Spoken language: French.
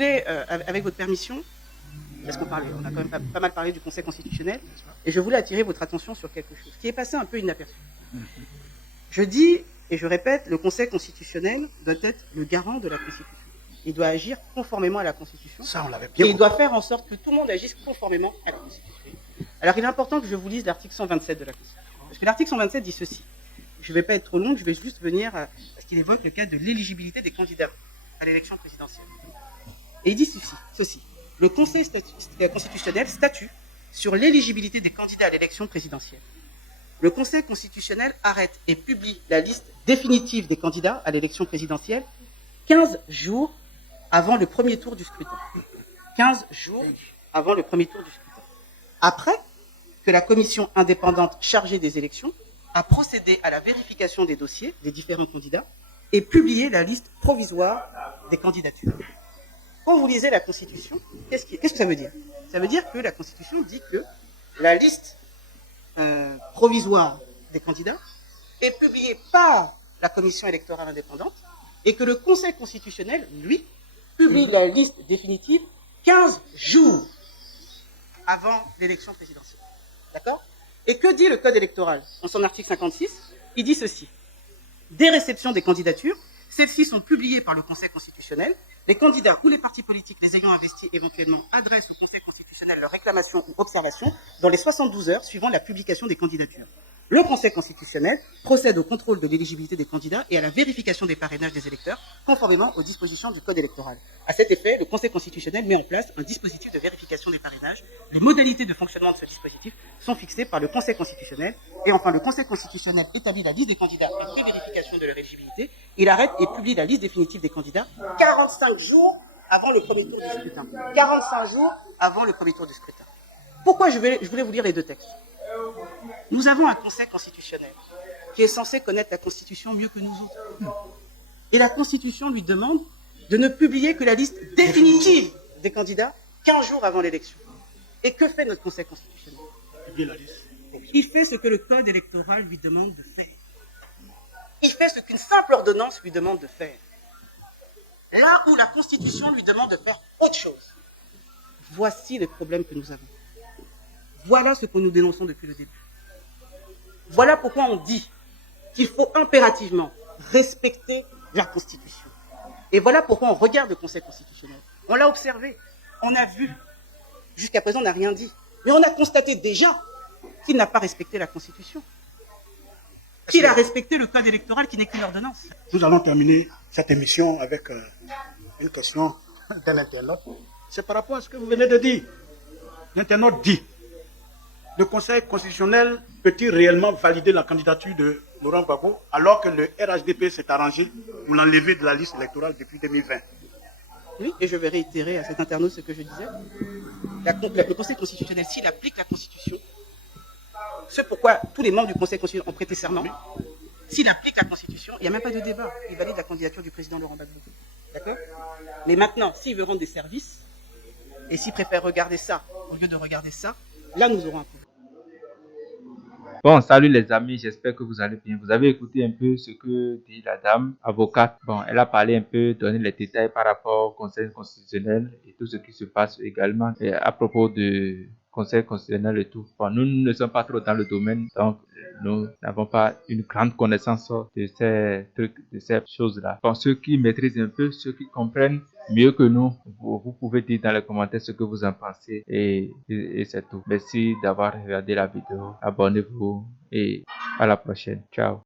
voulais, avec votre permission, parce on a quand même pas mal parlé du Conseil constitutionnel, et je voulais attirer votre attention sur quelque chose qui est passé un peu inaperçu. Je dis, et je répète, le Conseil constitutionnel doit être le garant de la Constitution. Il doit agir conformément à la Constitution. Ça, on l'avait bien et il doit faire en sorte que tout le monde agisse conformément à la Constitution. Alors, il est important que je vous lise l'article 127 de la Constitution. Parce que l'article 127 dit ceci. Je ne vais pas être trop longue, je vais juste venir à ce qu'il évoque le cas de l'éligibilité des candidats à l'élection présidentielle. Et il dit ceci. Le Conseil constitutionnel statue sur l'éligibilité des candidats à l'élection présidentielle. Le Conseil constitutionnel arrête et publie la liste définitive des candidats à l'élection présidentielle 15 jours avant le premier tour du scrutin. 15 jours avant le premier tour du scrutin. Après que la commission indépendante chargée des élections a procédé à la vérification des dossiers des différents candidats et publié la liste provisoire des candidatures. Quand vous lisez la Constitution, qu'est-ce que ça veut dire? Ça veut dire que la Constitution dit que la liste provisoire des candidats est publiée par la commission électorale indépendante et que le Conseil constitutionnel, lui, publie la liste définitive 15 jours avant l'élection présidentielle. D'accord? Et que dit le Code électoral? En son article 56, il dit ceci. Dès réception des candidatures, celles-ci sont publiées par le Conseil constitutionnel. Les candidats ou les partis politiques les ayant investis éventuellement adressent au Conseil constitutionnel leurs réclamations ou observations dans les 72 heures suivant la publication des candidatures. Le Conseil constitutionnel procède au contrôle de l'éligibilité des candidats et à la vérification des parrainages des électeurs, conformément aux dispositions du Code électoral. À cet effet, le Conseil constitutionnel met en place un dispositif de vérification des parrainages. Les modalités de fonctionnement de ce dispositif sont fixées par le Conseil constitutionnel. Et enfin, le Conseil constitutionnel établit la liste des candidats après vérification de leur éligibilité. Il arrête et publie la liste définitive des candidats 45 jours avant le premier tour du scrutin. 45 jours avant le premier tour du scrutin. Pourquoi je voulais vous lire les deux textes? Nous avons un Conseil constitutionnel qui est censé connaître la Constitution mieux que nous autres. Et la Constitution lui demande de ne publier que la liste définitive des candidats 15 jours avant l'élection. Et que fait notre Conseil constitutionnel? Il fait ce que le Code électoral lui demande de faire. Il fait ce qu'une simple ordonnance lui demande de faire. Là où la Constitution lui demande de faire autre chose. Voici les problèmes que nous avons. Voilà ce que nous dénonçons depuis le début. Voilà pourquoi on dit qu'il faut impérativement respecter la Constitution. Et voilà pourquoi on regarde le Conseil constitutionnel. On l'a observé, on a vu. Jusqu'à présent, on n'a rien dit. Mais on a constaté déjà qu'il n'a pas respecté la Constitution. Qu'il a respecté le Code électoral qui n'est qu'une ordonnance. Nous allons terminer cette émission avec une question d'un internaute. C'est par rapport à ce que vous venez de dire. L'internaute dit: le Conseil constitutionnel peut-il réellement valider la candidature de Laurent Gbagbo alors que le RHDP s'est arrangé pour l'enlever de la liste électorale depuis 2020? Oui, et je vais réitérer à cet internaute ce que je disais. Le Conseil constitutionnel, s'il applique la Constitution, ce pourquoi tous les membres du Conseil constitutionnel ont prêté serment, s'il applique la Constitution, il n'y a même pas de débat. Il valide la candidature du président Laurent Gbagbo. D'accord? Mais maintenant, s'il veut rendre des services, et s'il préfère regarder ça au lieu de regarder ça, là nous aurons un problème. Bon, salut les amis, j'espère que vous allez bien. Vous avez écouté un peu ce que dit la dame avocate. Bon, elle a parlé un peu, donné les détails par rapport au Conseil constitutionnel et tout ce qui se passe également à propos du Conseil constitutionnel et tout. Bon, nous ne sommes pas trop dans le domaine, donc nous n'avons pas une grande connaissance de ces trucs, de ces choses-là. Bon, ceux qui maîtrisent un peu, ceux qui comprennent mieux que nous, vous pouvez dire dans les commentaires ce que vous en pensez et c'est tout. Merci d'avoir regardé la vidéo. Abonnez-vous et à la prochaine. Ciao.